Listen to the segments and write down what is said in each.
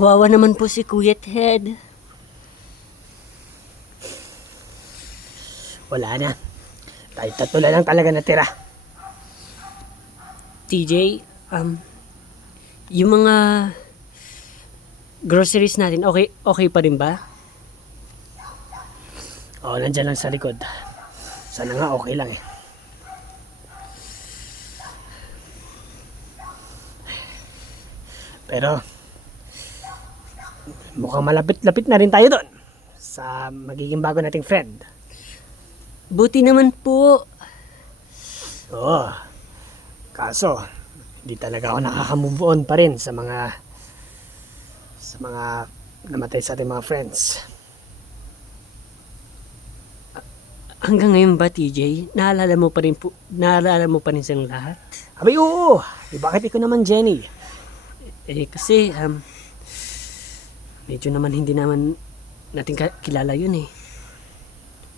Kawawa naman po si Kuya Ted. Wala na. Tayo tatlo na lang talaga natira. TJ, yung mga groceries natin, okay pa rin ba? Oo, nandyan lang sa likod. Sana nga okay lang eh. Pero, mukhang malapit-lapit na rin tayo doon sa magiging bago nating friend. Buti naman po. Oo. Kaso, hindi talaga ako nakaka-move on pa rin sa mga namatay sa ating mga friends. Hanggang ngayon ba, TJ? Naalala mo pa rin silang lahat? Abay, oo. Bakit ikaw naman, Jenny? Kasi, medyo naman hindi naman natin kilala yun eh.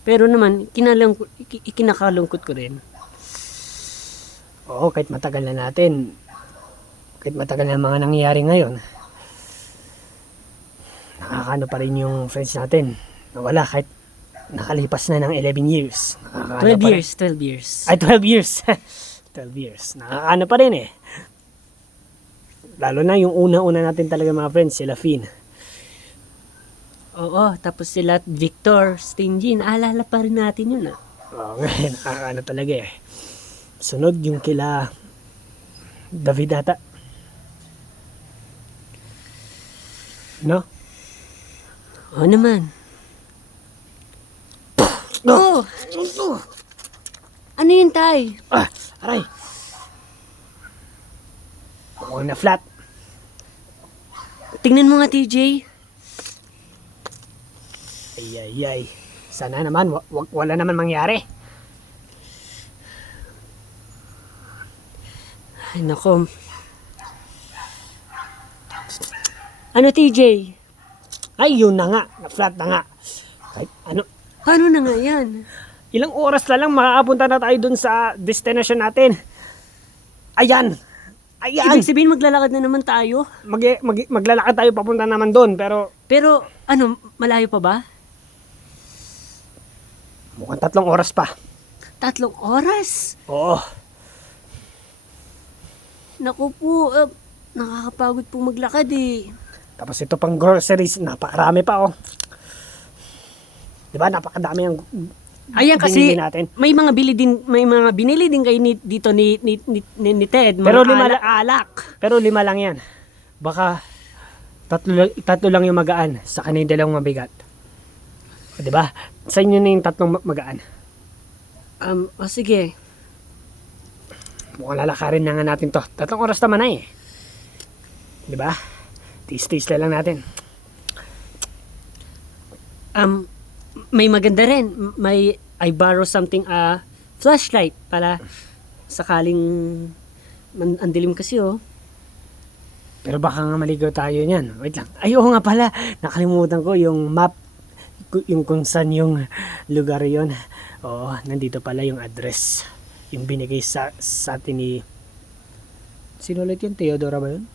Pero naman, ikinakalungkot ko rin. Oo, kahit matagal na natin. Kahit matagal na mga nangyayari ngayon. Nakakano pa rin yung friends natin. Nawala kahit nakalipas na ng 11 years. 12 years. Ay, 12 years. 12 years. Nakakano pa rin eh. Lalo na yung una-una natin talaga mga friends, sila Finn. Oo, tapos sila Victor, Stingy, naalala pa rin natin yun ah. Oo, ngayon, nakakano talaga eh. Sunod yung kila David ata. No? Oo naman. Oh! Ano yun, Tay? Aray. Mukhang na flat. Tingnan mo nga, TJ. Ay. Sana naman, wala naman mangyari. Ay, nako. Ano, TJ? Ay, yun na nga. Na-flat na nga. Ay, ano? Paano na nga yan? Ilang oras na lang makakapunta na tayo dun sa destination natin. Ayan. Ibig sabihin, maglalakad na naman tayo? Maglalakad tayo papunta naman dun, pero Pero, malayo pa ba? mukhang 3 oras pa. 3 oras? Oo. Naku po, nakakapagod po maglakad eh. Tapos ito pang groceries, napakarami pa oh. Diba, napakadami ang Ayan kasi, binili natin. may mga binili din kayo dito ni Ted. Mga Pero 5 alak. Pero 5 lang yan. Baka tatlo lang yung magaan, sa kanina 2 mabigat. O, diba? Sa inyo na yung 3 magaan. Sige. Mukhang lalakarin na nga natin to. 3 oras naman na eh. Diba? Tiis-tiis na lang natin. May maganda rin. I borrow something, flashlight para sakaling ang dilim kasi oh. Pero baka nga maligaw tayo niyan. Wait lang. Ay, oo nga pala. Nakalimutan ko yung map. Yung kung saan yung lugar yon. Oo, nandito pala yung address. Yung binigay sa atin ni... Sino ulit yun? Theodora ba yun?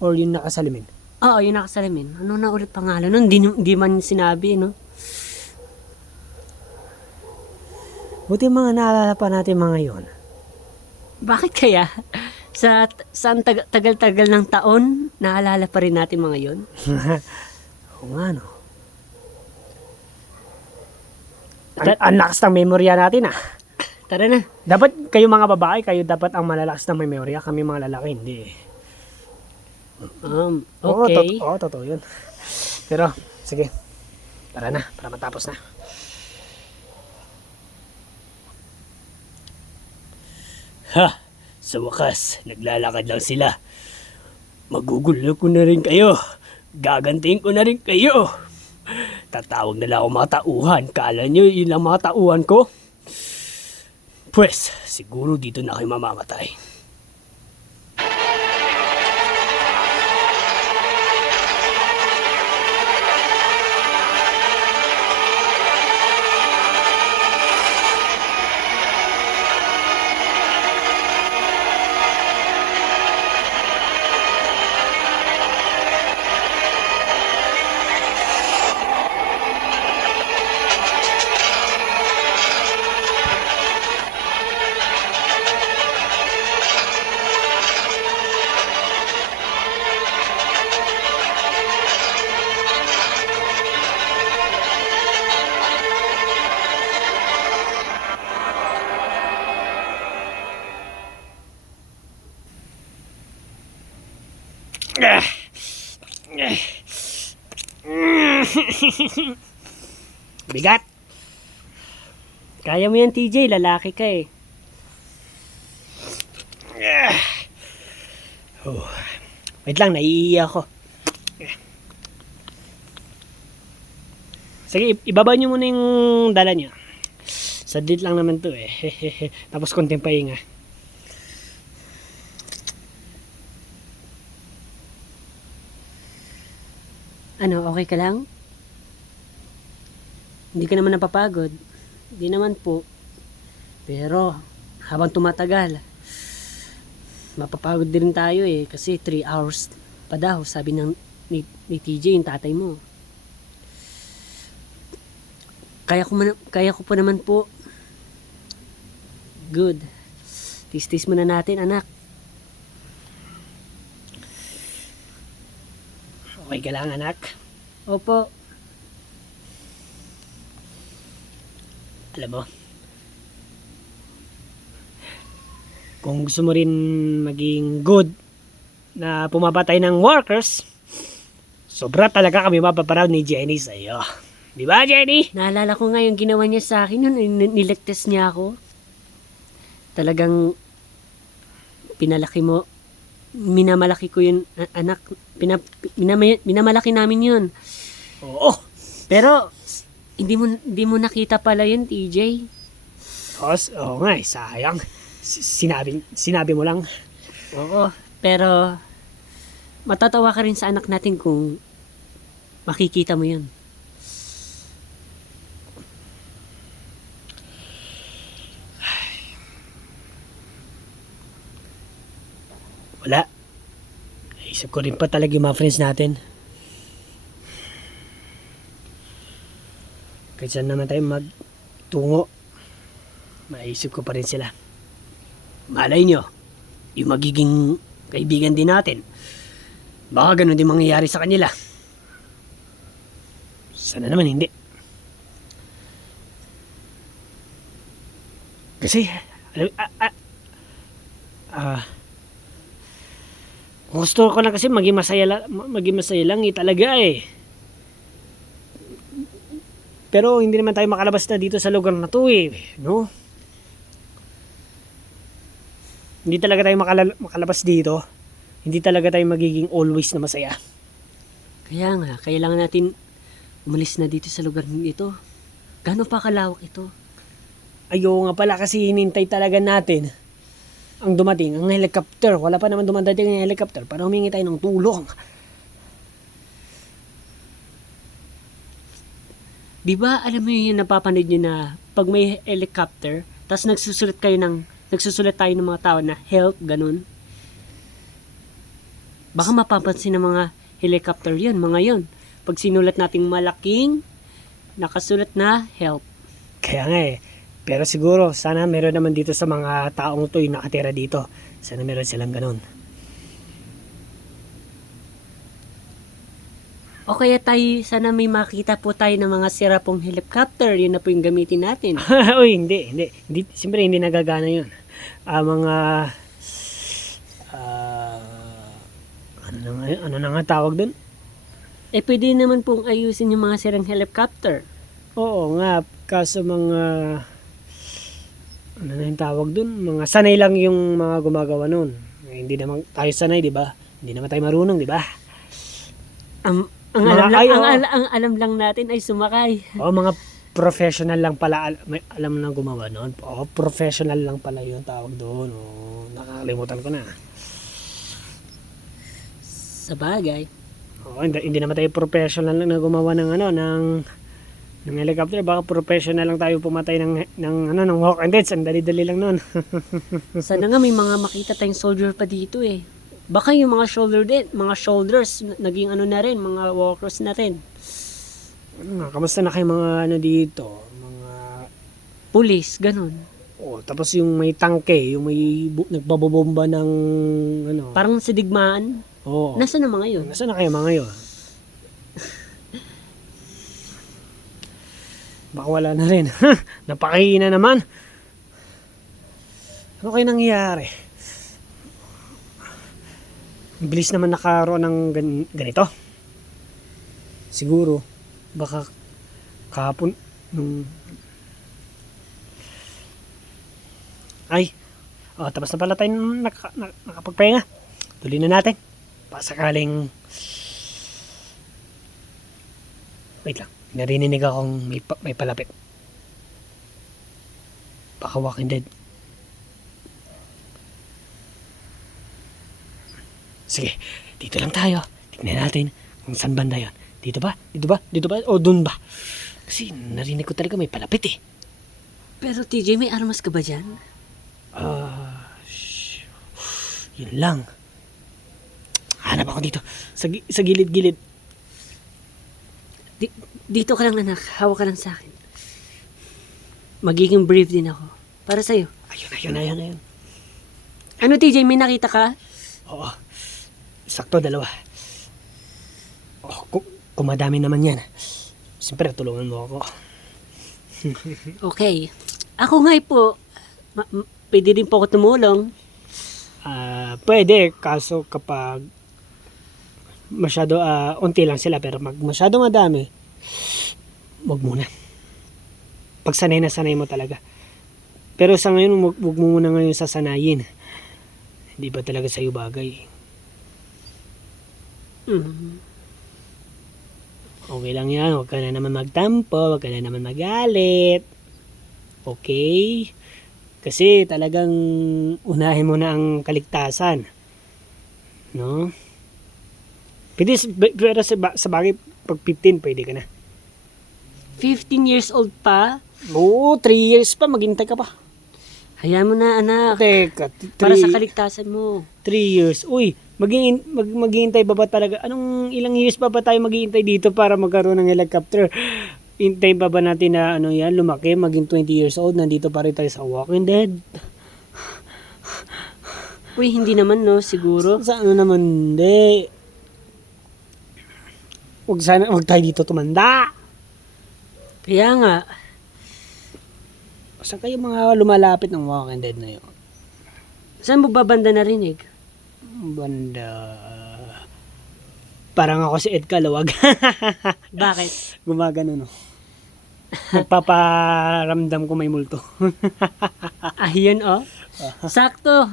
Or yung nakasalimin? Oo, yung nakasalamin. Ano na ulit pangalan nun? Di man sinabi, no? Buti mga naalala pa natin mga yon. Bakit kaya? Sa tagal-tagal ng taon, naalala pa rin natin mga yon? Oo nga no. Ang lakas ng memorya natin ah. Tara na. Dapat kayo mga babae, kayo dapat ang malalakas ng memorya. Kami mga lalaki, hindi. Okay. Oo, totoo yun. Pero, sige. Tara na, para matapos na. Ha! Sa wakas, naglalakad lang sila. Magugulo ko na rin kayo. Gagantiin ko na rin kayo. Tatawag na lang ako mga tauhan. Kala nyo yun lang mga tauhan ko? Pwes, siguro dito na kayo mamamatay. Bigat. Kaya mo yan, TJ. Lalaki ka eh. Oh. Wait lang, naiiya ako. Sige, ibaba nyo muna yung dala nyo. Sadlit lang naman to eh. Tapos konting pahinga. Ano, okay ka lang? Hindi ka naman napapagod. Hindi naman po. Pero, habang tumatagal, mapapagod din tayo eh. Kasi 3 hours pa daw, sabi ni TJ, yung tatay mo. Kaya ko pa naman po. Good. Tis-tis muna natin, anak. Okay ka lang, anak? Opo. Alam mo, kung gusto mo rin maging good na pumapatay ng workers, sobra talaga kami mapaparaw ni Jenny sa iyo. Di ba, Jenny? Naalala ko nga yung ginawa niya sa akin nun, niligtas niya ako. Talagang pinalaki mo, minamalaki ko yun, anak, minamalaki namin yun. Oo. Pero, hindi mo nakita pala yun, TJ. Oo nga, sayang. Sinabi mo lang. Oo, pero, matatawa ka rin sa anak natin kung makikita mo yun. Wala. Naisip ko rin pa talaga yung mga friends natin. Kahit saan naman tayo magtungo, maisip ko pa rin sila. Malay nyo, yung magiging kaibigan din natin, baka ganun din mangyayari sa kanila. Sana naman hindi. Kasi, gusto ko lang kasi maging masaya lang talaga eh. Pero hindi naman tayo makalabas na dito sa lugar na to eh, no? Hindi talaga tayo makalabas dito. Hindi talaga tayo magiging always na masaya. Kaya nga, kailangan natin umalis na dito sa lugar nito. Gaano pa kalawak ito? Ayaw nga pala kasi hinintay talaga natin ang dumating, ang helicopter. Wala pa naman dumating ang helicopter para humingi tayo ng tulong. Di ba alam mo yung napapanood nyo na pag may helicopter, tapos nagsusulat tayo ng mga tao na help, ganun. Baka mapapansin ng mga helicopter yun, mga yun. Pag sinulat nating malaking, nakasulat na help. Kaya nga eh. Pero siguro, sana meron naman dito sa mga taong to yung nakatira dito. Sana meron silang ganun. O kaya sana may makita po tayo ng mga sira pong helicopter, yun na po yung gamitin natin. Uy, hindi. Siyempre, hindi nagagana yun. Ano na nga tawag dun? Eh pwede naman pong ayusin yung mga sirang helicopter. Oo nga, kaso mga... Ano na yung tawag dun? Mga sanay lang yung mga gumagawa nun. Hindi naman tayo sanay, di ba? Hindi naman tayo marunong, di ba? Ang alam lang natin ay sumakay. Oo, mga professional lang pala alam na gumawa nun. Oo, professional lang pala yung tawag doon. Oo, nakakalimutan ko na. Sa bagay. Oo, hindi naman tayo professional na gumawa ng helicopter. Baka professional lang tayo pumatay ng walk and deads. Ang dali-dali lang nun. Sana nga may mga makita tayong soldier pa dito eh. Baka yung mga shoulders, naging na rin, mga walkers na rin. Kamusta na kayo mga dito? Mga police, ganun. Oh, tapos yung may tangke, yung may nagbabobomba ng Parang sa digmaan. Oo. Nasaan na mga yun? Nasaan na kayo mga yun? Baka wala na rin. Napakahina naman. Ano kayo nangyayari? Bilis naman nakaroon ng ganito. Siguro, Baka kahapon nung... Ay, tapos na pala tayo nakapagpahinga. Tuloy na natin. Pasakaling... Wait lang, narinig akong may palapit. Baka Walking Dead. Sige, dito lang tayo. Tignan natin kung saan banda yun. Dito ba? Dito ba? Dito ba? O dun ba? Kasi narinig ko talaga may palapit eh. Pero TJ, may armas ka ba dyan? Yun lang. Hanap ako dito. Sa gilid-gilid. Dito ka lang anak, hawak ka lang sa akin. Magiging brave din ako. Para sa'yo. Ayun. Ano TJ, may nakita ka? Oo. Sakto, 2. Kung madami naman yan. Siyempre, tulungan mo ako. Okay. Ako nga po, pwede din po ako tumulong. Pwede, kaso kapag masyado, unti lang sila, pero masyado madami, wag muna. Pag sanay na sanay mo talaga. Pero sa ngayon, wag mo muna ngayon sasanayin. Hindi ba talaga sa'yo bagay? Okay lang yan, wag ka na naman magtampo, wag ka na naman magalit. Okay? Kasi talagang unahin mo na ang kaligtasan. No? Pero sa bagay, pag 15, pwede ka na. 15 years old pa? Oo, 3 years pa, maghintay ka pa. Hayaan mo na anak. Teka, Para sa kaligtasan mo. 3 years. Uy, maghihintay ba talaga? Anong ilang years pa ba tayo maghihintay dito para magkaroon ng helicopter? Hintay ba natin na lumaki, maging 20 years old, nandito pa rin tayo sa Walking Dead? Uy, hindi naman no, siguro. Sa naman, hindi. Wag tayo dito tumanda. Kaya nga. Saan kayo mga lumalapit ng Walking Dead na yun? Saan mo ba banda narinig? Banda... Parang ako si Ed Kalawag. Bakit? Gumagano, no? Nagpaparamdam ko may multo. Yun oh. Sakto.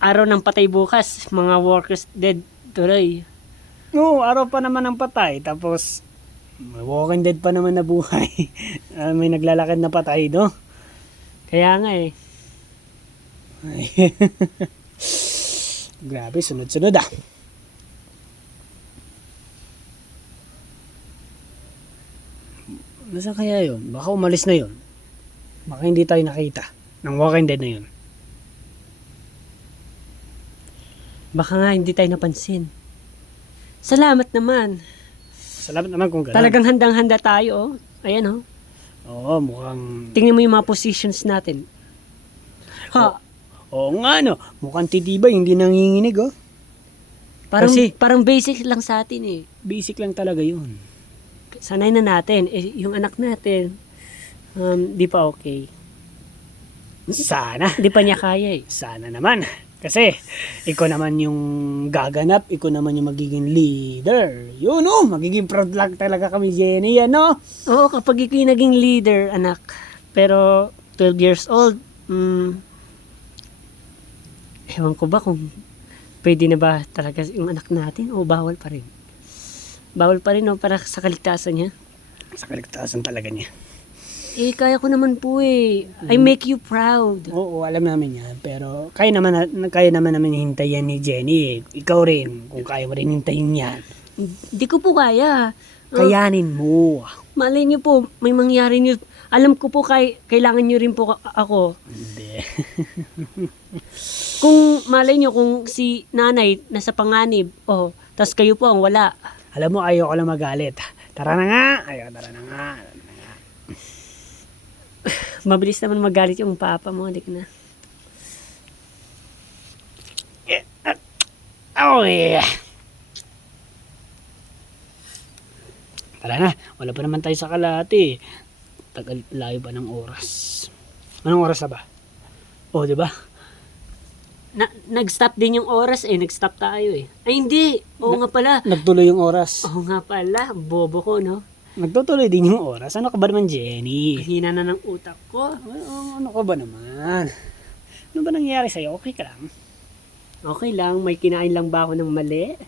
Araw ng patay bukas. Mga workers dead tuloy. No, araw pa naman ang patay. Tapos, may Walking Dead pa naman na buhay. May naglalakad na patay, no? Kaya nga eh. Grabe, sunod-sunod ah. Nasaan kaya yun? Baka umalis na yun. Baka hindi tayo nakita ng Walking Dead na yun. Baka nga hindi tayo napansin. Salamat naman. Salamat naman kung gano'n. Talagang handang-handa tayo oh. Ayan oh. Oo, mukhang... Tingnan mo yung mga positions natin. Ha? Oo nga no, mukhang titibay, hindi nanginginig oh. Parang basic lang sa atin eh. Basic lang talaga yun. Sanay na natin. Yung anak natin, di pa okay. Sana. Di pa niya kaya eh. Sana naman. Kasi, ikaw naman yung gaganap, ikaw naman yung magiging leader. Yun oh, magiging proud lang talaga kami, Jenny, yan no? Oo, kapag ikaw yung naging leader, anak. Pero, 12 years old, ewan ko ba kung pwede na ba talaga yung anak natin o bawal pa rin? Bawal pa rin no, para sa kaligtasan niya. Sa kaligtasan talaga niya. Kaya ko naman po eh. I make you proud. Oo, alam namin yan. Pero kaya naman namin hintayin ni Jenny. Ikaw rin, kung kaya mo rin hintayin yan. Hindi ko po kaya. Kayanin mo. Malay niyo po, may mangyari niyo. Alam ko po kailangan niyo rin po ako. Hindi. Kung malay niyo kung si nanay nasa panganib, tas kayo po ang wala. Alam mo, ayoko lang magalit. Tara na nga. Tara na nga. Mabilis naman magalit yung papa mo, hindi ka na. Okay. Tara na. Wala pa naman tayo sa kalahati. Tagal, layo pa ng oras. Anong oras na ba? Oh, di ba? Nag-stop din yung oras eh. Nag-stop tayo eh. Ay hindi. Oo nga pala. Nagtuloy yung oras. Oo nga pala. Bobo ko, no? Nagtutuloy din yung oras. Ano ka ba naman, Jenny? Hina na ng utak ko. Ano ka ba naman? Ano ba nangyayari sa'yo? Okay ka lang? Okay lang. May kinain lang ba ako ng mali?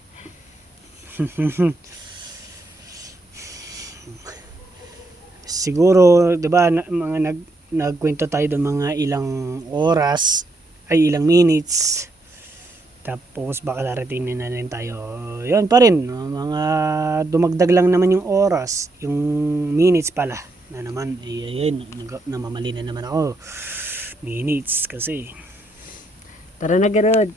Siguro, 'di ba, mga nagkwento tayo ng mga ilang oras ay ilang minutes. Tapos baka darating na rin tayo. 'Yon pa rin, no? Mga dumagdag lang naman yung oras, yung minutes pala. Na naman, ayun, namamali na naman ako. Minutes kasi. Tara na, Garod.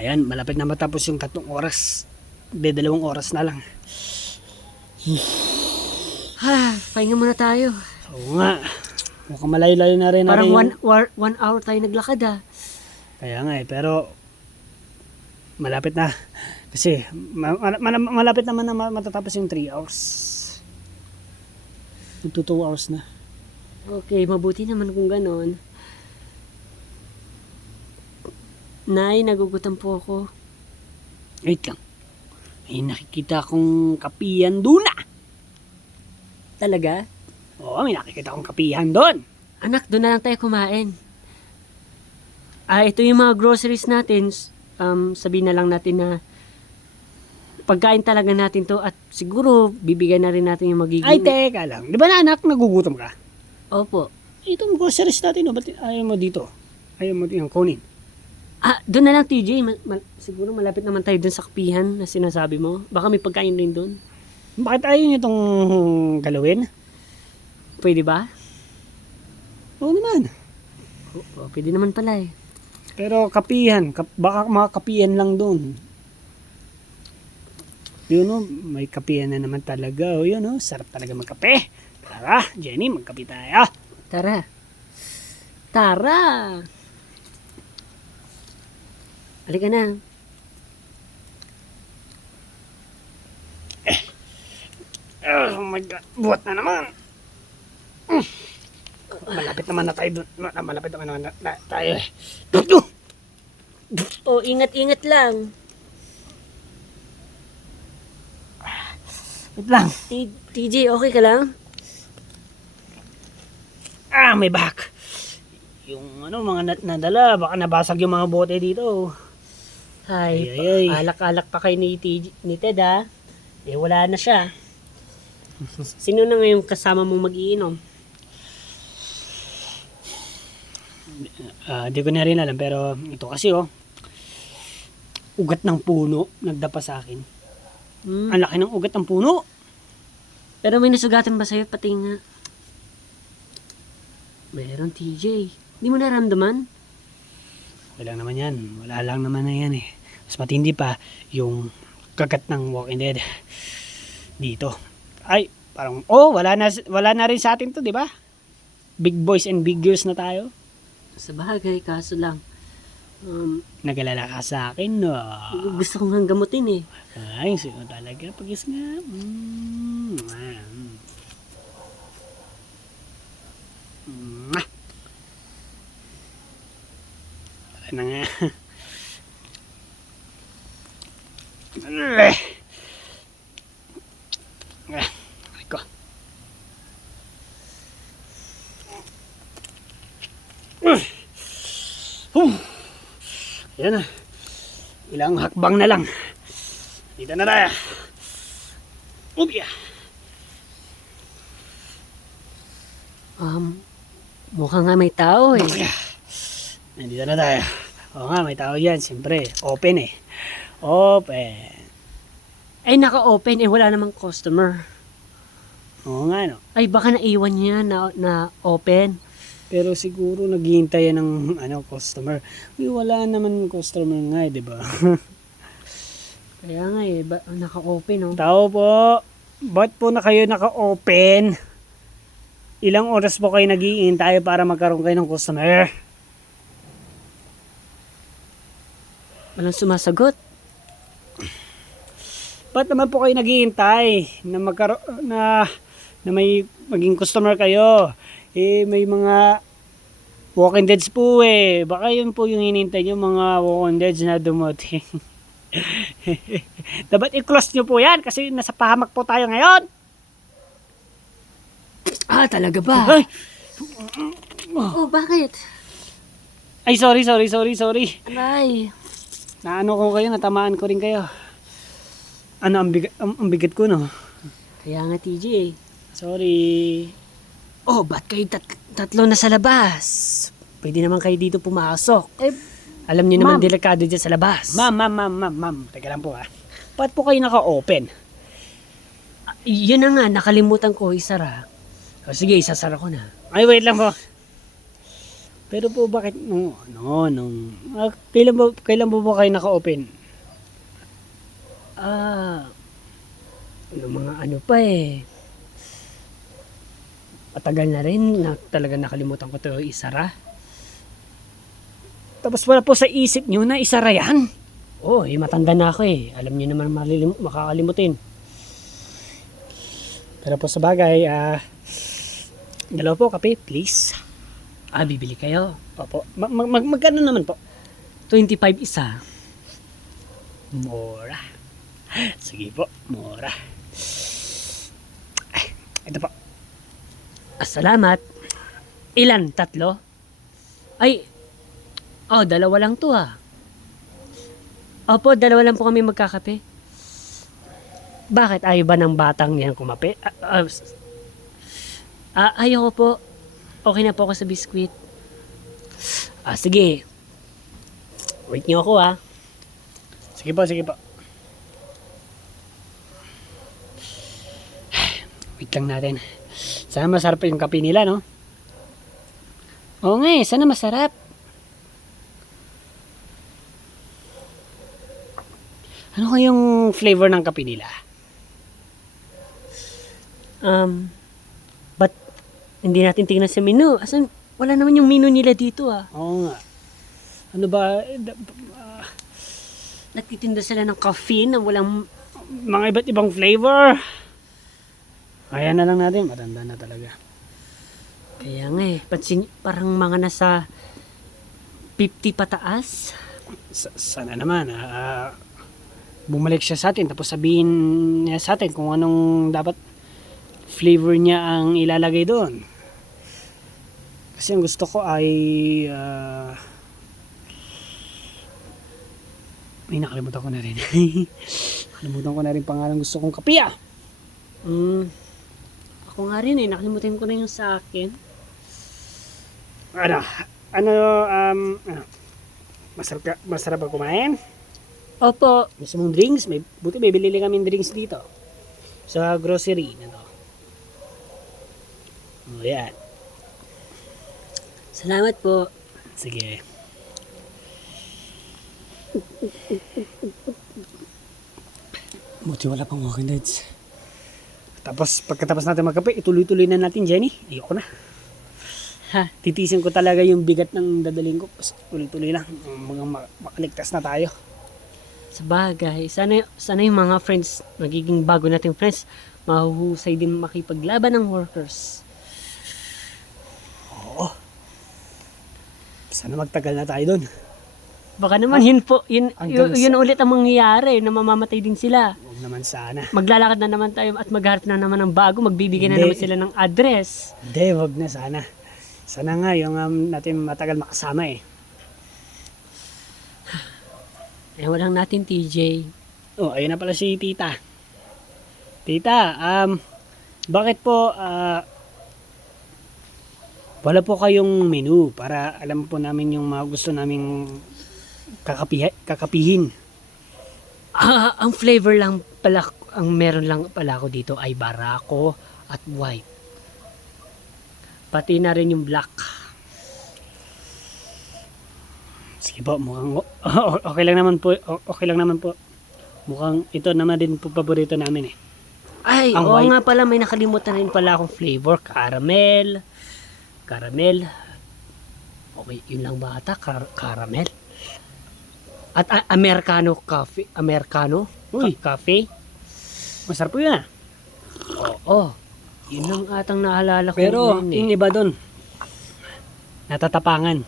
Ayan, malapit na matapos yung 3 oras. 2 oras na lang. Pahinga muna tayo. Oo nga. Mukhang malayo-layo na rin. Parang natin. 1 hour tayo naglakad Kaya nga pero malapit na. Kasi malapit naman na matatapos yung 3 hours. 2 hours na. Okay, mabuti naman kung ganon. Nay, nagugutom po ako. Wait lang. May nakikita akong kapihan doon na. Talaga? Oo, may nakikita akong kapihan doon. Anak, doon na lang tayo kumain. Ito yung mga groceries natin. Sabihin na lang natin na pagkain talaga natin to at siguro bibigyan na rin natin yung magiging... Ay, teka lang. Di ba na anak, nagugutom ka? Opo. Itong groceries natin, no? Ba't ayaw mo dito? Ayaw mo yung kunin? Doon na lang TJ. Siguro malapit naman tayo dun sa kapihan na sinasabi mo. Baka may pagkain din dun. Bakit ayaw niyo itong galawin? Pwede ba? Oo naman. Oo, pwede naman pala eh. Pero kapihan, baka mga kapihan lang doon. Yun o, may kapihan na naman talaga. O yun o, sarap talaga magkape. Tara, Jenny, magkape tayo. Tara. Tara! Halika na. Oh my God, buhat na naman. Malapit naman na tayo doon. Malapit naman na tayo. Oh, ingat-ingat lang. Wait lang. TJ, okay ka lang? May back. Yung mga nadala, baka nabasag yung mga bote dito. Ay, Ay. alak-alak pa kayo ni Ted ha? Eh, wala na siya. Sino na ngayon kasama mong mag-iinom? Di ko na rin alam, pero ito kasi ugat ng puno, nagdapa sa akin. Ang laki ng ugat ng puno. Pero may nasugatan ba sa'yo? Pati nga. Meron, TJ. Hindi mo naramdaman? Wala naman yan. Wala lang naman na yan eh. Mas matindi pa yung kagat ng Walking Dead dito. Ay, parang, wala na rin sa atin to, di ba? Big boys and big girls na tayo. Sa bagay, kaso lang. Nagalala ka sa akin, no? Gusto kong hanggamutin eh. Ay, sino talaga? Pagis nga. Ano nga? Ay ko. Yan na. Ilang hakbang na lang. Dito na tayo. Upya. Mukhang nga may tao eh. Upya. Nandito na tayo. Oo nga, may tao yan. Siyempre, open eh. Open. Ay, naka-open eh. Wala namang customer. Oo nga, no? Ay, baka naiwan niya na open. Pero siguro naghihintay yan ng customer. Wala naman customer nga eh, di ba? Kaya nga eh, naka-open oh. Tao po, ba't po na kayo naka-open? Ilang oras po kayo naghihintay para magkaroon kayo ng customer? Walang sumasagot. Ba't naman po kayo naghihintay na na may maging customer kayo? Eh, may mga Walking Deads po eh. Baka yun po yung hinintay nyo, mga Walking Deads na dumating. Dapat i-close nyo po yan kasi nasa pahamak po tayo ngayon. Ah, talaga ba? Ay, Oh, bakit? ay sorry. Aray. Naano ko kayo, natamaan ko rin kayo. Ano, ang bigat ko, no? Kaya nga, TJ. Sorry. Oh, ba't kayo tatlo na sa labas? Pwede naman kayo dito pumasok. Eh, Alam niyo naman Ma'am. delikado dyan sa labas. ma'am. Teka lang po ha. Ba't po kayo naka-open? Yun na nga, nakalimutan ko isara. O sige, isasara ko na. Ay, wait lang po. Pero po bakit kailan po kayo naka-open? Mga ano pa eh. Matagal na rin na talaga nakalimutan ko to isara. Tapos wala po sa isip nyo na isara yan? Oh, matanda na ako eh. Alam niyo naman makakalimutin. Pero po sa bagay, dalawa po kape, please. Bibili kayo. Opo. Magkano naman po? 25 isa. Mura. Sige po, mura. Ay, ito po. Salamat. Ilan? 3? Ay, dalawa lang to Opo, dalawa lang po kami magkakape. Bakit? Ayaw ba ng batang yan kumape? Ayoko po. Okay na po ako sa biskwit. Sige. Wait niyo ako Sige po. Wait lang natin. Sana masarap yung kape nila, no? Oo nga sana masarap. Ano kayong flavor ng kape nila? But hindi natin tingnan sa menu. Asan? Wala naman yung menu nila dito Oo nga. Ano ba? Nagtitinda sila ng coffee na walang... Mga iba't ibang flavor. Kaya na lang natin. Matanda na talaga. Kaya nga parang mga nasa 50 pataas. Sana naman. Bumalik siya sa atin tapos sabihin niya sa atin kung anong dapat flavor niya ang ilalagay doon. Kasi ang gusto ko ay nakalimutan ko na rin. Nakalimutan ko na rin pangalan gusto kong kape. Ako nga rin nakalimutan ko na yung sa akin. Masarap ba kumain? Opo. Gusto mong drinks? Buti may bili kami drinks dito. Sa grocery na to. O yan. Salamat po. Sige. Buti wala pang Walking Deads. Tapos pagkatapos natin magkape, ituloy-tuloy na natin, Jenny. Ayoko na. Titisin ko talaga yung bigat ng dadaling ko. Tuloy-tuloy lang. Mga makaligtas na tayo. Sa bagay, sana yung mga friends, magiging bago nating friends, mahuhusay din makipaglaban ng workers. Oo. Sana magtagal na tayo dun. Baka naman yun ulit ang mangyayari na mamamatay din sila. Huwag naman sana. Maglalakad na naman tayo at magharap na naman ng bago, magbibigay na Hindi. naman sila ng address. Hindi, huwag na sana. Sana nga yung natin matagal makasama eh. Ewan lang natin, TJ. Oh, ayun na pala si Tita. Tita, bakit po wala po kayong menu para alam po namin yung mga gusto naming kakapihin? Ang flavor lang pala, ang meron lang pala ako dito ay barako at white. Pati na rin yung black. Sige po, mukhang okay lang naman po. Okay lang naman po. Mukhang ito naman din po paborito namin eh. Ay, Ang oo white. nga pala, may nakalimutan rin pala akong flavor. Caramel. Okay, yun lang ba ata? Caramel. At Americano coffee. Americano? Uy. Coffee. Masarap po yun ah. Oo. Yun ang atang naalala ko. Pero ngayon, yung iba doon, natatapangan.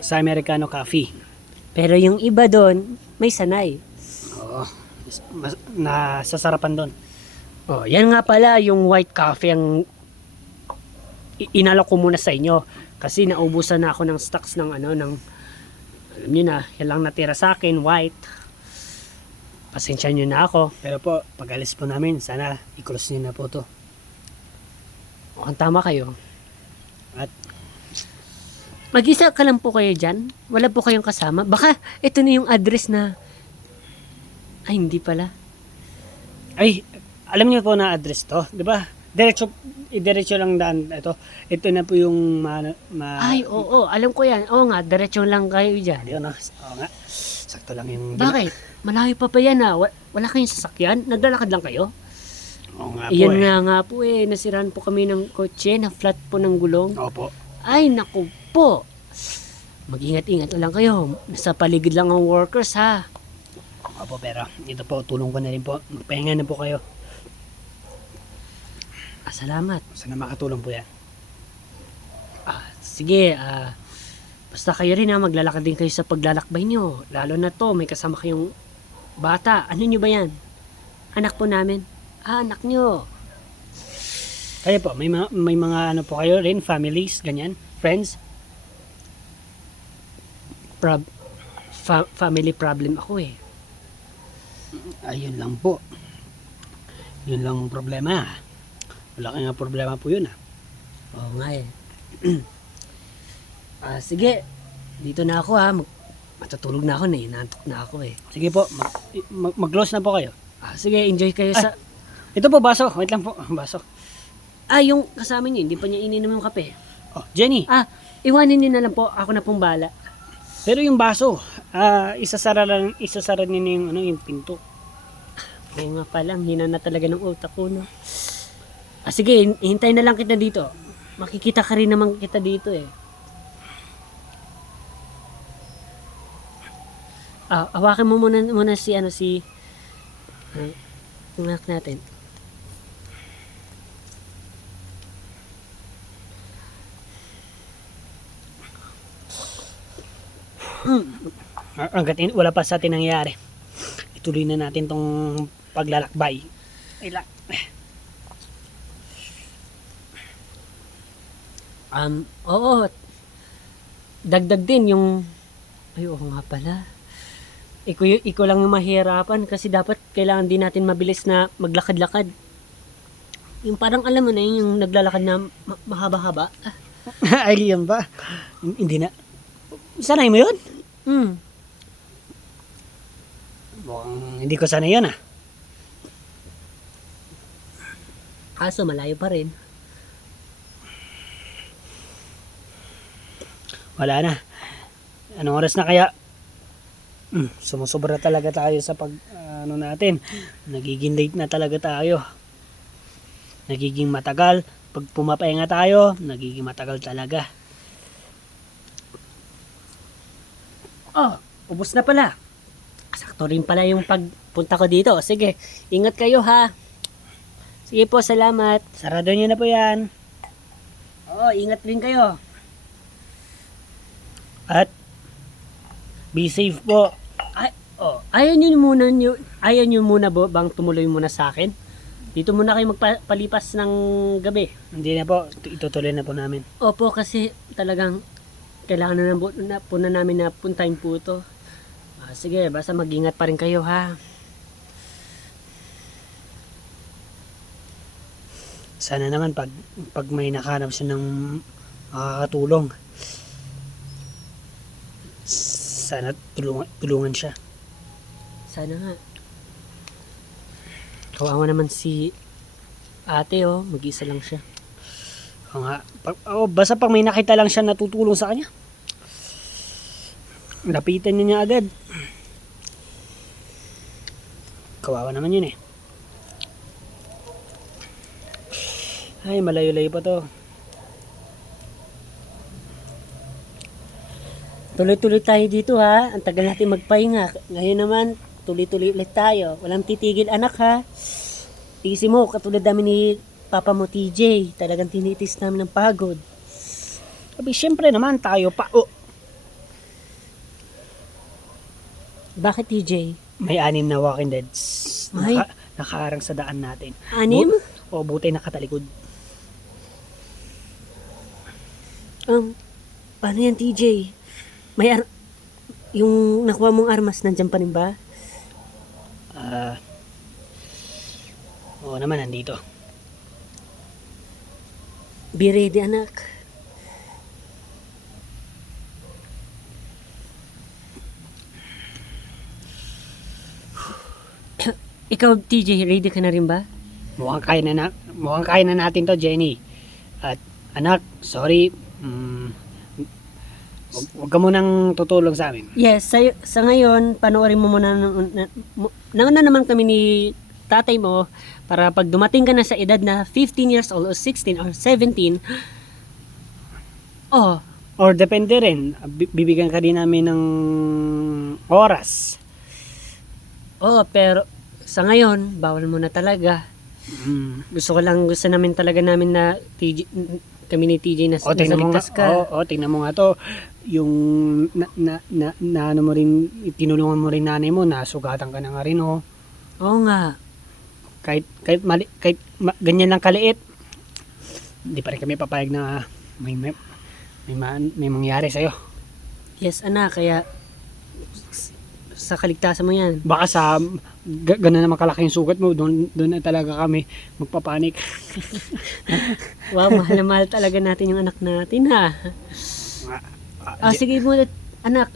Sa Americano coffee. Pero yung iba doon, may sanay. Oo. Nasasarapan doon. Oh, yan nga pala yung white coffee ang inalok ko muna sa inyo kasi naubusan na ako ng stocks ng ano ng alam niyo na, yan lang natira sa akin, white. Pasensya niyo na ako. Pero po, pag alis po namin, sana i-cross niyo na po to. Mukhang tama kayo. At Mag-isa ka lang po kayo dyan? Wala po kayong kasama? Baka ito na yung address na... Ay, hindi pala. ay, alam niyo po na address to, di ba? Diretso lang daan ito. Ito na po yung Ay, oo, alam ko yan. Oo nga, diretso lang kayo dyan. Ayun ah. Oo nga. Sakto lang yung... Bakit? Malayo pa yan ha. Wala kayong sasakyan? Naglalakad lang kayo? Oo nga po Iyan eh. nga po nasiraan po kami ng kotse, na flat po ng gulong. Opo. Ay, naku po. Mag-ingat-ingat lang kayo. Nasa paligid lang ang workers ha. Opo, pero ito po, tulong ko na rin po. Magpahinga na po kayo. Salamat. Sana makatulong po yan. Sige, basta kayo rin maglalakad din kayo sa paglalakbay nyo. Lalo na to, may kasama kayong bata. Ano nyo ba yan? Anak po namin. Anak nyo. Kayo po, may mga ano po kayo rin, families, ganyan, friends. Family problem ako eh. Ayun lang po. Yun lang ang problema. Wala kang problema po yun ah. Oo nga eh. Sige, dito na ako ha. Matutulog na ako na eh. Nantok na ako eh. Sige po, mag-close na po kayo. Sige, enjoy kayo sa... Ito po, baso. Wait lang po, baso. Yung kasama niyo, hindi pa niya ininom yung kape. Oh, Jenny, Iwanin niyo na lang po. Ako na pong bala. pero yung baso, isasara niyo na yung, yung pinto. Oo nga pala, hina na talaga ng utak ko, no? Sige, hintayin na lang kita dito. Makikita ka rin naman kita dito eh. Hawakan mo muna si yung anak natin. Hanggat wala pa sa atin nangyari. Ituloy na natin tong paglalakbay. Oo. Dagdag din yung... Ay, oo nga pala. Iko lang yung mahirapan kasi dapat kailangan din natin mabilis na maglakad-lakad. Yung parang alam mo na yung naglalakad na mahaba-haba. Ay, yan ba? Hindi na. Sanay mo yun? Mukhang hindi ko sanay yun ah. Kaso malayo pa rin. Wala na. Anong oras na kaya? Sumusobra talaga tayo sa natin. Nagiging late na talaga tayo. Nagiging matagal. Pag pumapahinga tayo, nagiging matagal talaga. Ubos na pala. Sakto rin pala yung pagpunta ko dito. Sige, ingat kayo ha. Sige po, salamat. Sarado nyo na po yan. Ingat rin kayo. At be safe po. Ayaw nyo muna bang tumuloy muna sa akin? Dito muna kayo magpalipas ng gabi. Hindi na po. Itutuloy na po namin. Opo, kasi talagang kailangan na po na namin na puntahin po ito. Sige, basta mag-ingat pa rin kayo ha. Sana naman pag may nakahanap siya ng makakatulong, sana tulungan siya. Sana nga. Kawawa naman si ate mag-isa lang siya. O nga, basta pag may nakita lang siya natutulong sa kanya, lapitan niya agad. Kawawa naman yun eh. Ay, malayo-layo pa to. Tuloy-tuloy tayo dito ha. Ang tagal natin magpahinga. Ngayon naman, tuloy-tuloy ulit tayo. Walang titigil anak ha. Tisi mo, katulad namin ni Papa mo TJ. Talagang tinitis namin ng pagod. Sabi, syempre naman tayo pa. Oh, Bakit TJ? may 6 na Walking Deads. Ay. Nakaharang sa daan natin. 6? Buti nakatalikod. Paano yan TJ? Yung nakuha mong armas, nandyan pa rin ba? Oo naman, nandito. Be ready anak. Ikaw TJ, ready ka na rin ba? Mukhang kaya na natin to, Jenny. At anak, sorry. Huwag ka munang tutulong sa amin. Yes, sa ngayon, panoorin mo muna na naman kami ni tatay mo para pag dumating ka na sa edad na 15 years old or 16 or 17, oh, Or depende rin, bibigyan ka din namin ng oras. pero sa ngayon, bawal mo na talaga. Gusto namin talaga na kami ni TJ na nasaligtas ka. Tingnan mo nga to. Yung ano mo rin, tinulungan mo rin nanay mo, nasugatan ka na nga rin, oh. Oo nga. Kahit ganyan lang kaliit, hindi pa rin kami papayag na may mangyari sa'yo. Yes, anak, kaya sa kaligtasan mo yan. Baka sa gano'n naman kalaki yung sugat mo, doon na talaga kami magpapanik. Wow, mahal na mahal talaga natin yung anak natin, ha? Sige mo, anak,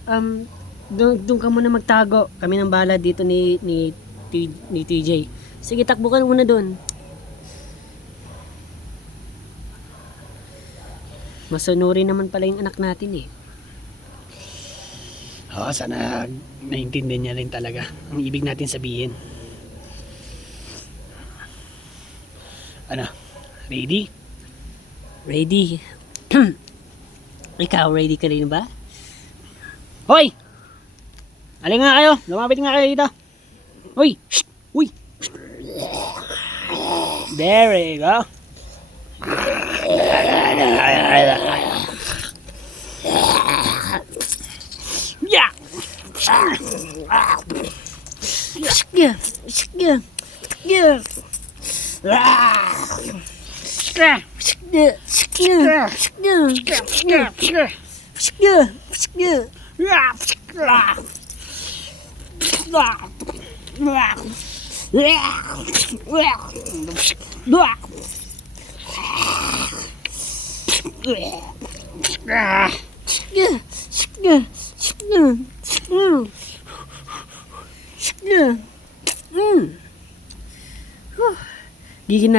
doon ka muna magtago. Kami nang bahala dito ni TJ. Sige, takbo ka muna doon. Masunuri naman pala yung anak natin eh. Sana naintindihan niya rin talaga ang ibig natin sabihin. Ano? Ready? Ready? Ikaw, ready ka rin ba? Hoy! Alin nga kayo? Lumapit nga kayo dito. Hoy! Shh! Uy! There you go. Yeah! Yeah, yeah, yeah.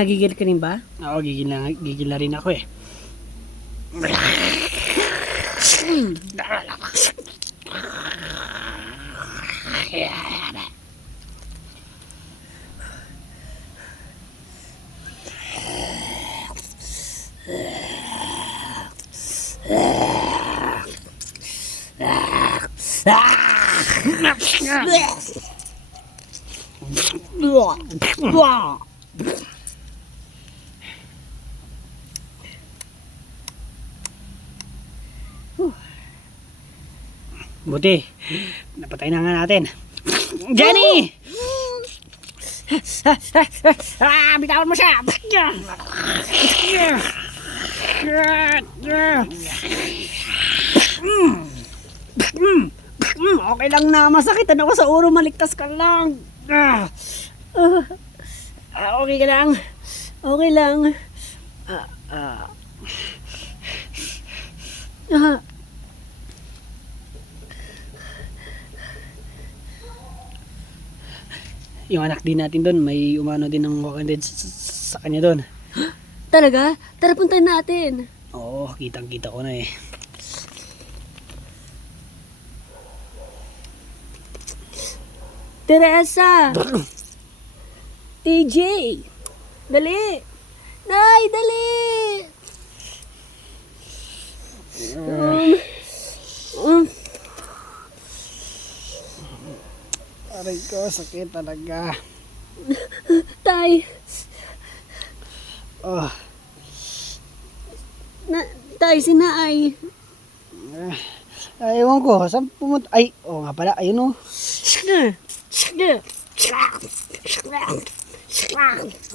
Gigil ka rin ba? Oo, gigil na rin ako eh. Buti, napatay na nga natin. Jenny! Bitawan mo siya! Okay lang na, masakitan ako sa ulo, maligtas ka lang. Okay ka lang? Okay lang. Yung anak din natin doon, may umano din ng Walking Dead sa kanya doon. Talaga? Tara, puntahan natin. Oo, kitang-kita ko na eh. Teresa! TJ! Dali! Nay, dali! Aray ko, sakit talaga. Tay, Oh, tay, sinaay. ewan ko, saan pumunta? Ay, oo nga pala, ayun oh.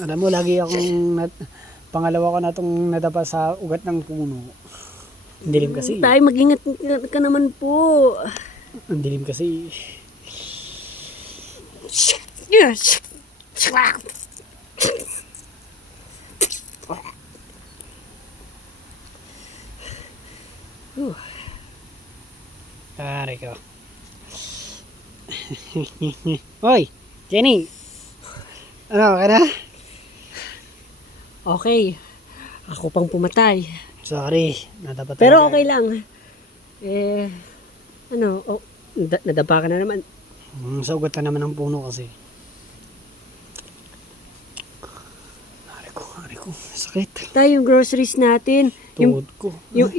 Alam mo, lagi akong pangalawa ko na itong nadapa sa ugat ng puno. Ang dilim kasi. Tay, mag-ingat ka naman po. Ang dilim kasi. Aray ko. Hoy, Jenny. Ano, okay na? Okay, ako pang pumatay. Sorry, nadapat Pero talaga. okay lang. Nadapa ka na naman. Sa ugat ka naman ng puno kasi. Aray ko, sakit. Tay, yung groceries natin. Yung, Tuhod ko.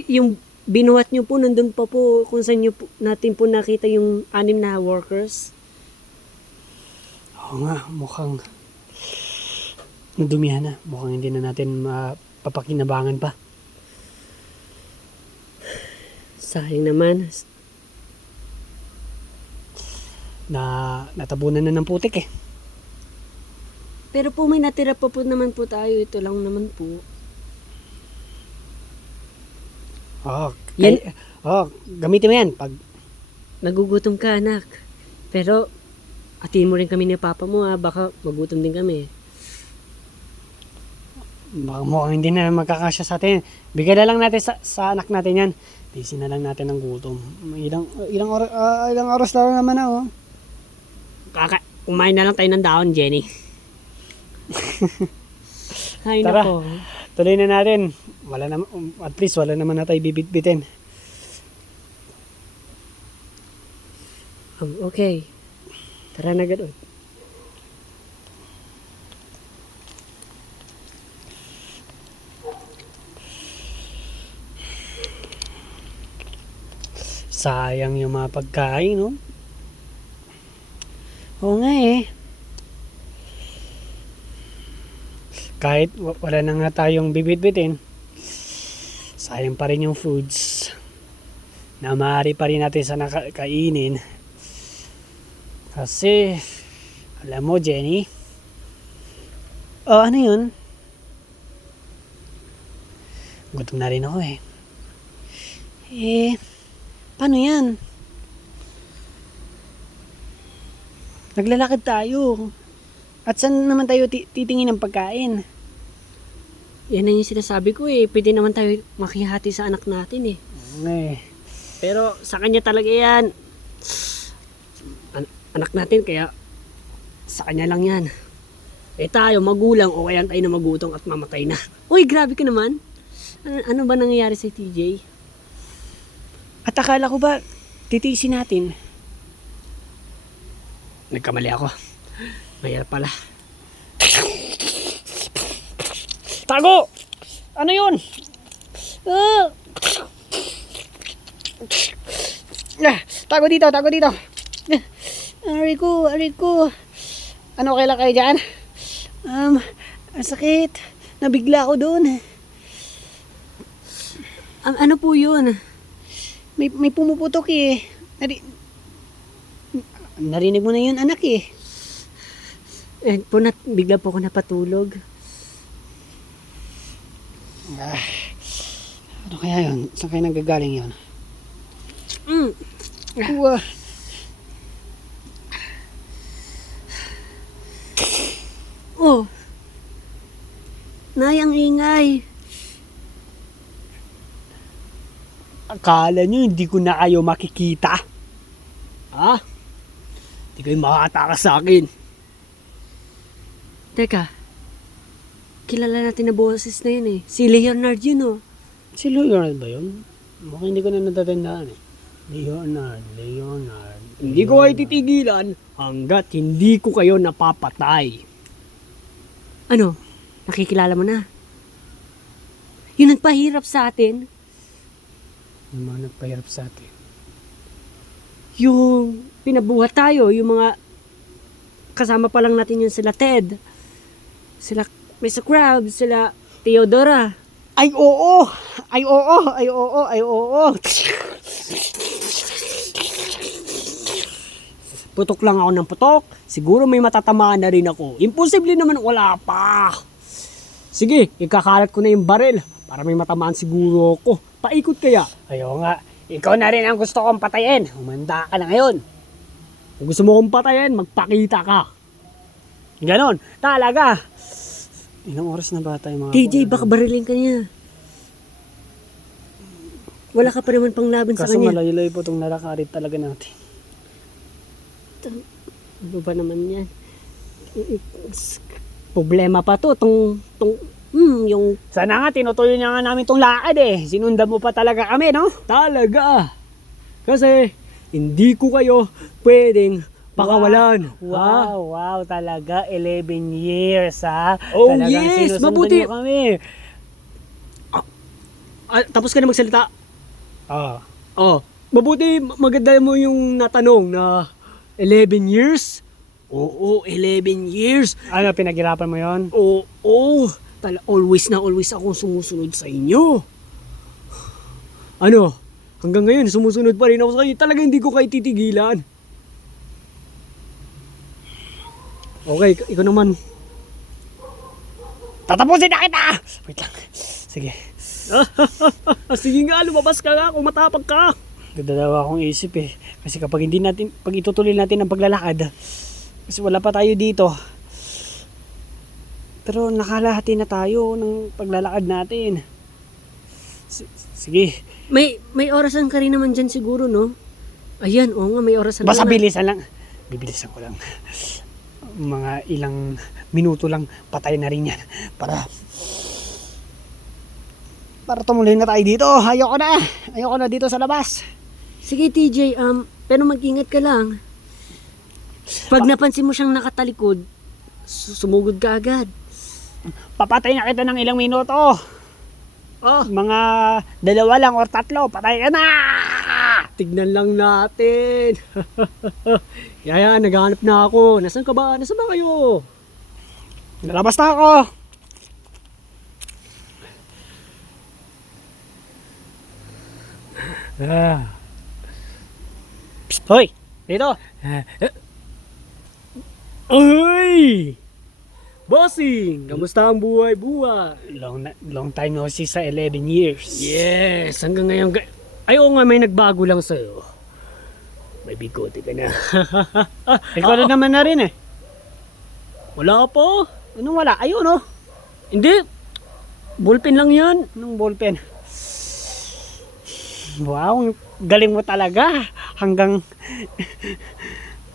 yung binuhat nyo po, nandun pa po kung saan nyo po, natin po nakita yung 6 na workers. Oo nga, mukhang nadumihan na. Mukhang hindi na natin mapapakinabangan pa. Sayang naman. Natabunan na ng putik eh. Pero po may natira pa po naman po tayo. Ito lang naman po. Yan. Gamitin mo yan. Pag Nagugutom ka, anak. Pero, atiin mo rin kami ni papa mo, ha. Baka magutom din kami. baka mukhang hindi na magkakasya sa atin. Bigyan na lang natin sa anak natin yan. Busy na lang natin ng gutom. Ilang oras lang naman na oh. Kumain na lang tayo ng daon, Jenny. Ay, Tara. nako. Tuloy na natin. At least wala naman na tayo bibit-bitin. Okay. Tara na gano'n. Sayang yung mga pagkain, no? Oo nga eh. Kahit wala na nga tayong bibit-bitin, sayang pa rin yung foods na maaari pa rin natin sa kainin. Kasi, alam mo, Jenny, ano yun? Gutom na rin ako eh. Paano yan? Naglalakad tayo. At saan naman tayo titingin ng pagkain? Yan ang yung sinasabi ko eh. Pwede naman tayo makihati sa anak natin eh. Pero sa kanya talaga yan. Anak natin kaya sa kanya lang yan. Tayo magulang o kaya tayo na magutong at mamatay na. Uy, grabe ka naman. Ano ba nangyayari sa TJ? At akala ko ba titiisin natin? Nagkamali ako. Mahirap pala. Tago! Ano yun? Tago dito, tago dito. Aray ko. Ano, kailan kayo dyan? Ang sakit. Nabigla ako doon. Ano po yun? May pumuputok eh. Narinig mo na yun, anak eh. Bigla po ako napatulog. Ano kaya yun? Saan kayo nanggagaling yun? Mm. Uwa. Oh. Nay, ang ingay. Akala nyo hindi ko na kayo makikita? Ha? Hindi kayo makakatakas sa akin. Teka. Kilala natin na boses na yun eh. Si Leonard yun oh. Si Leonard ba yun? Mukhang hindi ko na natatandaan eh. Leonard. Hindi ko kayo titigilan hanggat hindi ko kayo napapatay. Ano? Nakikilala mo na? Yung nagpahirap sa atin? Yung mga nagpahirap sa atin. Yung pinabuhat tayo, yung mga kasama pa lang natin yun sila Ted. Sila Mr. Krabs, sila Theodora. Ay oo! Ay oo! Ay oo! Ay oo! Putok lang ako ng putok. Siguro may matatamaan na rin ako. Imposible naman wala pa. Sige, ikakalat ko na yung baril para may matamaan siguro ako. Paikot kaya. Ayaw nga. Ikaw na rin ang gusto kong patayin. Humanda ka na ngayon. Kung gusto mo kong patayin, magpakita ka. Ganon. Talaga. Ilang oras na ba tayo mga TJ, baka barilin ka niya. Wala ka pa naman pang laban sa Kaso kanya. malayo-layo po itong nalakarit talaga natin. Ano ba naman yan? Problema pa to. Yung Sana nga, tinutuloy niya nga namin itong lakad eh. Sinundan mo pa talaga kami, no? Talaga. Kasi hindi ko kayo pwedeng pakawalan. Ha? Wow, talaga. 11 years, ha? Oh, Talagang yes, sinusundan mabuti. niyo kami. Tapos ka na magsalita. Oh. Oh, mabuti maganda mo yung natanong na 11 years? Oo, 11 years. Ano, pinaghirapan mo yon? Oo, always na always akong sumusunod sa inyo. Ano? Hanggang ngayon, sumusunod pa rin ako sa inyo. Talagang hindi ko kayo titigilan. Okay, ikaw naman. Tatapusin na kita! Wait lang. Sige. Sige nga, lumabas ka nga kung matapag ka. Dadalawa akong isip eh. Kasi kapag hindi natin, pag itutuloy natin ang paglalakad, kasi wala pa tayo dito. Pero nakalahati na tayo ng paglalakad natin. Sige. may orasan ka rin naman dyan siguro, no? Ayan, oo nga, may orasan Basta ka na. bilisan lang. Bibilisan ko lang. Mga ilang minuto lang patay na rin yan. Para tumuloy na tayo dito. Ayoko na dito sa labas. Sige, TJ, pero mag-ingat ka lang. Pag napansin mo siyang nakatalikod, sumugod ka agad. Papatay na kita ng ilang minuto. Mga 2 lang or 3. Patay ka na! Tignan lang natin. Yaya, naghahanap na ako. Nasaan ka ba? Nasaan ba kayo? Nalabas na ako. Psst, hoy! Dito! Ay! Bossing! Kamusta ang buhay-buhay? Long time no see sa 11 years. Yes! Hanggang ngayon... Ay, oo nga, may nagbago lang sa'yo. May bigote ka na. Ikaw na naman na rin eh. Wala pa. Anong wala? Ayun oh. Hindi. Ballpen lang yan. Anong ballpen? Wow, galing mo talaga. Hanggang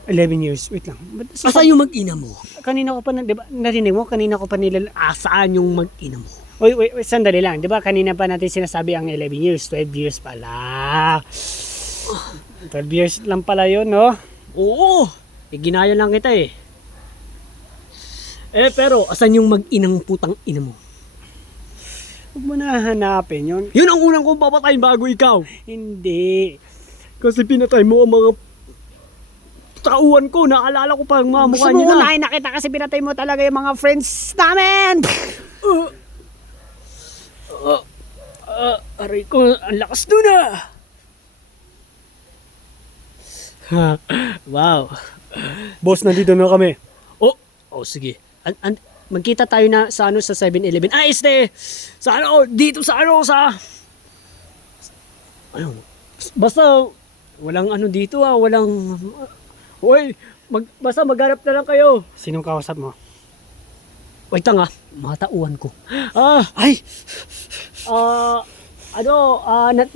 11 years. Wait lang. Asa yung mag-ina mo? Kanina ko pa, di ba, narinig mo? Kanina ko pa nila... Asaan yung mag-ina mo? Wait, sandali lang. Di ba kanina pa natin sinasabi ang 11 years, 12 years pala. 12 years lang pala yun, no? Oo. Ginaya lang kita eh. Pero asan yung mag-inang putang ina mo? Huwag mo na hanapin yun. Yun ang unang kong papatayin bago ikaw. Hindi. Kasi pinatay mo ang mga tauhan ko. Naalala ko pa ang mga mukha Gusto mo nila. unahin na kita kasi pinatay mo talaga yung mga friends namin. Aray ko, ang lakas doon ah. Wow. Boss, nandito na kami. Oh, sige. Magkita tayo na sa sa 7-Eleven. Sa dito sa basta walang dito walang basta magharap na lang kayo. Sinong kausap mo? Wait lang mga tauhan ko. Ay!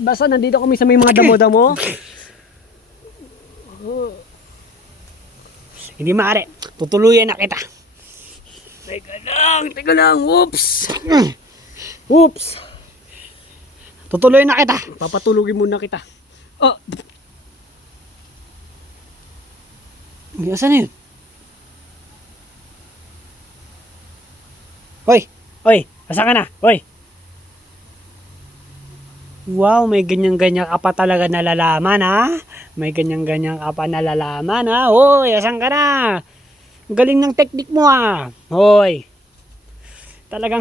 Basta nandito kami sa may mga damo-damo. Hindi maaari. Tutuluyan na kita. Teka lang, whoops. Oops! Tutuloy na kita. Papatulugin muna kita. Saan na yun? Hoy! Asa ka na? Hoy! Wow, may ganyan-ganyan ka pa talaga nalalaman, ha? May ganyan-ganyan ka pa nalalaman, ha? Hoy, asan ka na? Ang galing ng technique mo ah. Hoy. Talagang,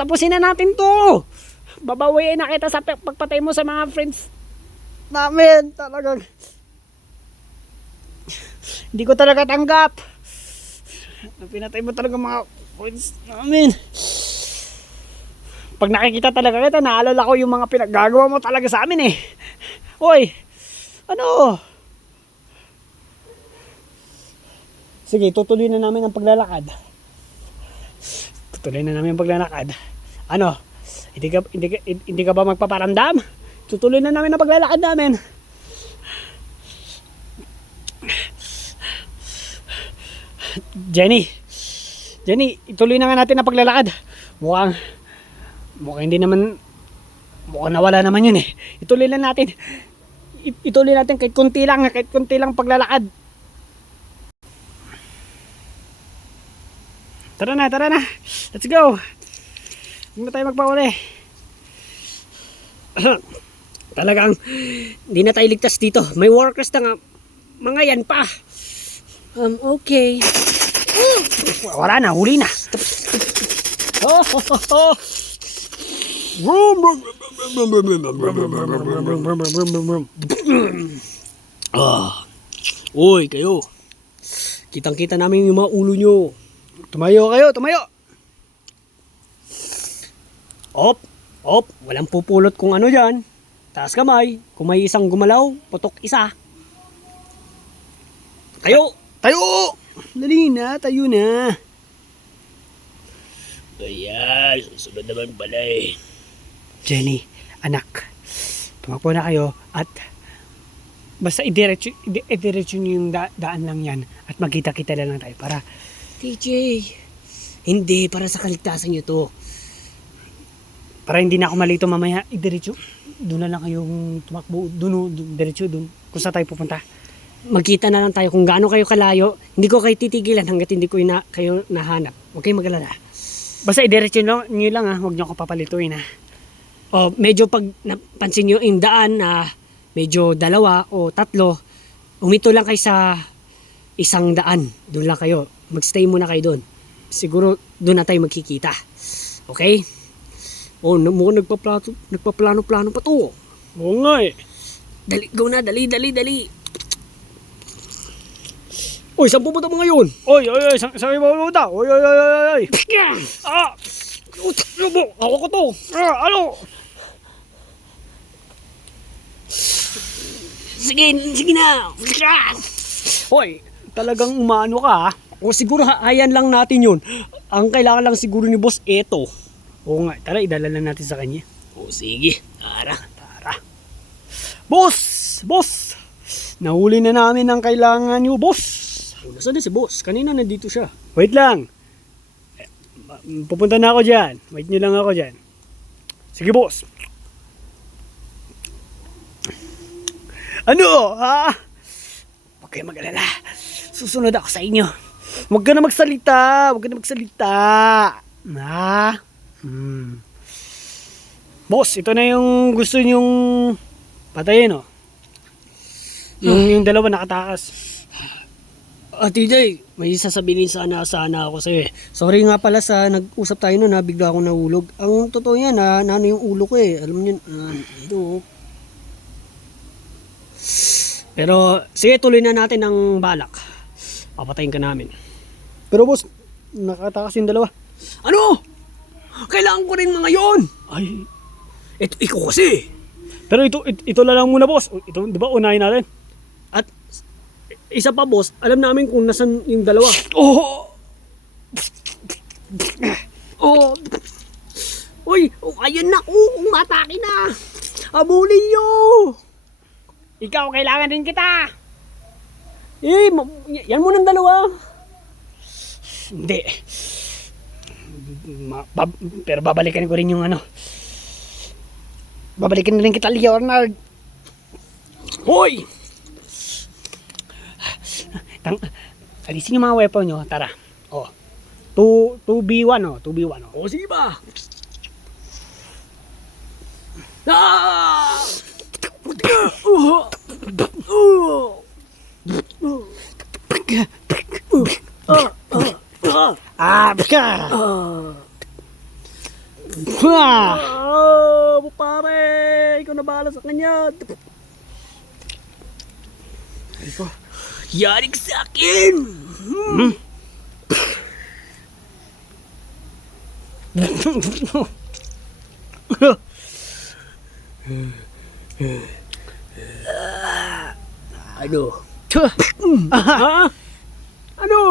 tapusin na natin to. Babawiin na kita sa pagpatay mo sa mga friends namin. Talagang, hindi ko talaga tanggap. Pinatay mo talaga mga friends namin. Pag nakikita talaga kita, naalala ko yung mga pinaggagawa mo talaga sa amin eh. Hoy, sige, tutuloy na namin ang paglalakad. Hindi ka ba magpaparamdam? Tutuloy na namin ang paglalakad namin. Jenny, ituloy na nga natin ang paglalakad. Mukhang hindi naman, mukhang nawala naman yun eh. Ituloy lang natin. Ituloy natin kahit konti lang paglalakad. Tara na. Let's go. Huwag na tayo magpauli. Talagang hindi na tayo ligtas dito. May workers na nga. Mga yan pa. Okay. Wala na, huli na. Uy, kayo. Kitang-kita namin yung mga ulo nyo. Tumayo. Op. Walang pupulot kung ano dyan. Taas kamay. Kung may isang gumalaw, putok isa. Tayo. Dali na, tayo na. Ayan, susunod naman pala eh. Jenny, anak. Tumakbo na kayo at basta idiretso nyo yung daan lang yan at magkita-kita na lang tayo para TJ, hindi, para sa kaligtasan nyo to. hindi na ako malito mamaya. Idiretso. Doon na lang kayong tumakbo. Diretso doon. Kung saan tayo pupunta. Magkita na lang tayo kung gaano kayo kalayo. Hindi ko kayo titigilan hanggat hindi ko kayo nahanap. Huwag kayong mag-alala. Basta idiretso nyo lang ha. Huwag nyo ako papalituin ha. O, medyo pag napansin nyo yung daan na medyo 2 o 3, umito lang kayo sa isang daan. Doon lang kayo. Magstay muna kayo doon. Siguro doon na tayo magkikita. Okay? O, mukhang nagpaplano-plano pa to. Oo nga eh. Dali, go na. Dali. Uy, saan pupunta mo ngayon? Oy, saan kayo pupunta? Oy. Utak mo mo! Ako ko to! Sige na! Hoy, talagang umano ka ha. O siguro hayan lang natin yun. Ang kailangan lang siguro ni boss, eto. Oo nga, tara idala na natin sa kanya. O sige, tara. Boss! Nahuli na namin ang kailangan nyo, boss. O, nasaan na si boss? Kanina nandito siya. Wait lang. Pupunta na ako dyan. Wait nyo lang ako dyan. Sige, boss. Ano? Ha? Huwag kayo mag-alala. Susunod ako sa inyo. Huwag ka na magsalita. Ha? Boss, ito na yung gusto nyong patayin, oh. Yung dalawa nakatakas. TJ, may sasabihin sana ako sa'yo eh. Sorry nga pala sa nag-usap tayo noon, bigla akong nahulog. Ang totoo yan, nano yung ulo ko eh. Alam niyo, ito. Pero, sige, tuloy na natin ang balak. Papatayin ka namin. Pero boss, nakatakas yung dalawa. Ano? Kailangan ko rin mga yon. Ay, Ikaw kasi. pero ito na lang muna, boss. Ito, di ba, unahin natin. At isa pa boss, alam namin kung nasan yung dalawa. Oh! Uy, ayun na, umatake na. Abulin nyo. Ikaw, kailangan din kita. Yan mo ng dalawa. Hindi. Pero babalikan ko rin yung ano. Babalikan na rin kita, Leonard. Hoy! Alisin yung mga weapon nyo, tara. 2v1 oh, 2v1 oh. Sige ba? Ah! Pare, ikaw na bahala sa kanya. Yarik sa akin! Ano? Ano?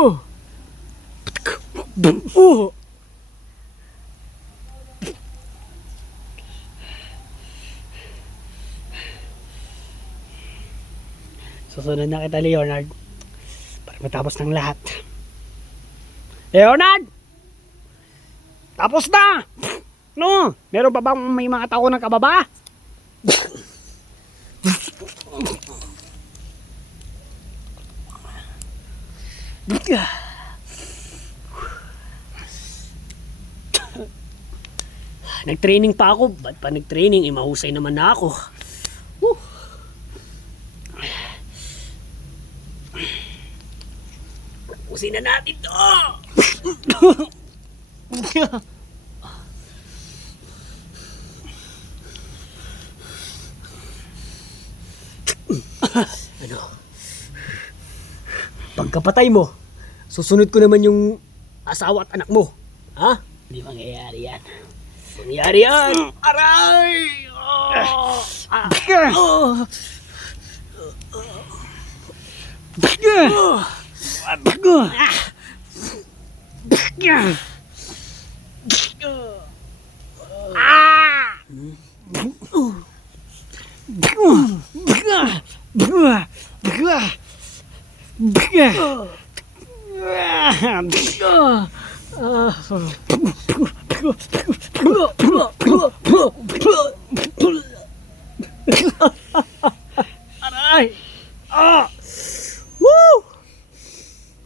Oh. Susunod na kita, Leonard. Para matapos ng lahat. Leonard! Tapos na! No? Meron pa bang may mga tao ng kababa? Nag-training pa ako. Ba't pa nag-training? Eh, mahusay naman na ako. Usin na natin to! Ano? Pagkapatay mo, susunod ko naman yung asawa at anak mo. Ha? Hindi mangyayari yan. Mangyari yan! Aray! Oh! Aray!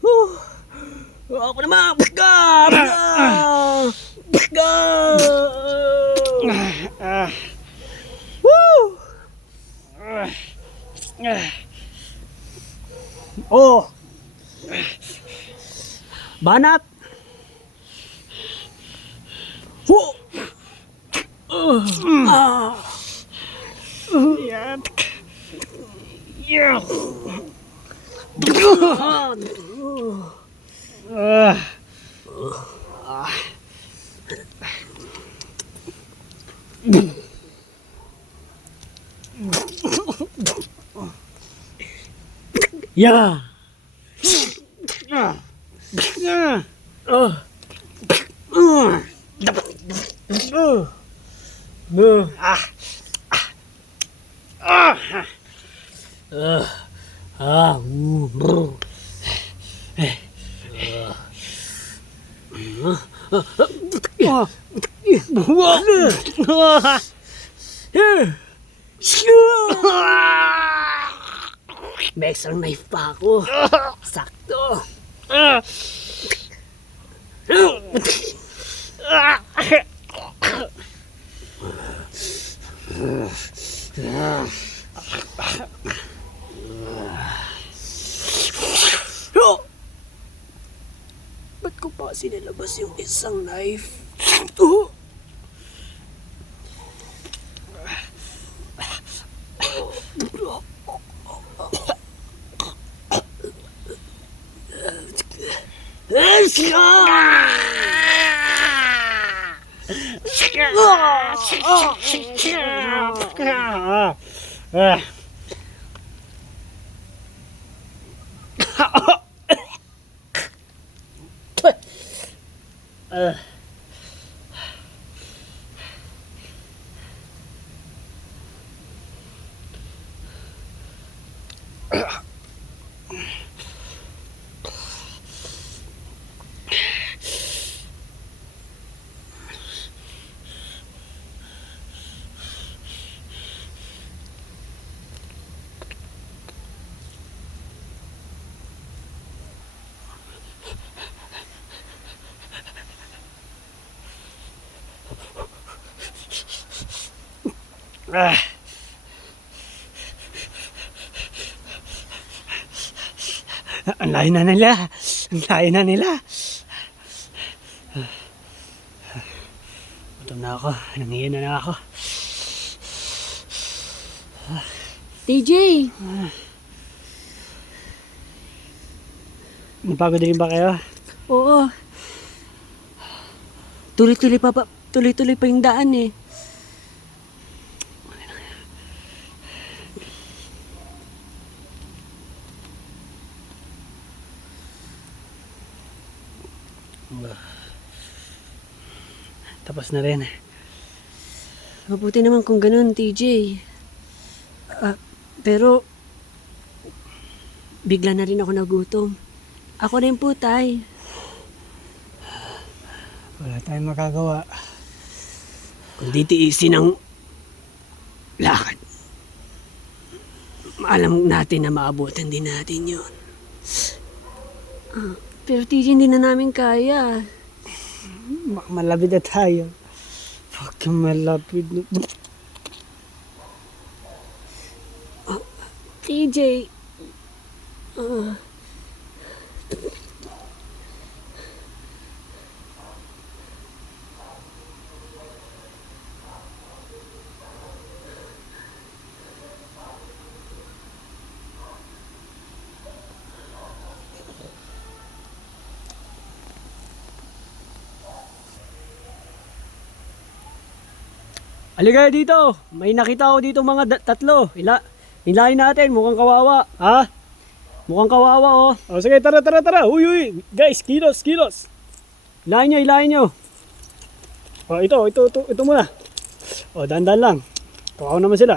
Woo! Ako naman! Baka! Baka! Woo! Oh! Banat! Yan. Yeah. Yeah! Brr. May extra knife pa ako. Sakto. Ba't ko pa sinilabas yung isang knife? Ang layo na nila. Ang layo na nila. Gutom na ako. Nangiyan na ako. TJ! Napagod din ba kayo? Oo. Tuloy-tuloy pa yung daan eh. Tapos na rin. Mabuti naman kung ganun, TJ. Pero, bigla na rin ako nagutom. Ako rin po, tay. Wala tayong magagawa. Kundi tiisin ang lakad. Alam natin na maabutan din natin yun. Pero TJ, hindi na namin kaya. Malapit na tayo. Fucking malapit na. TJ, Halika dito. May nakita ako dito mga tatlo. Hilahin natin. Mukhang kawawa. Ha? Mukhang kawawa oh. O sige, tara. Uy. Guys, kilos. Hilahin nyo. O ito muna. O, dandan lang. Kawawa naman sila.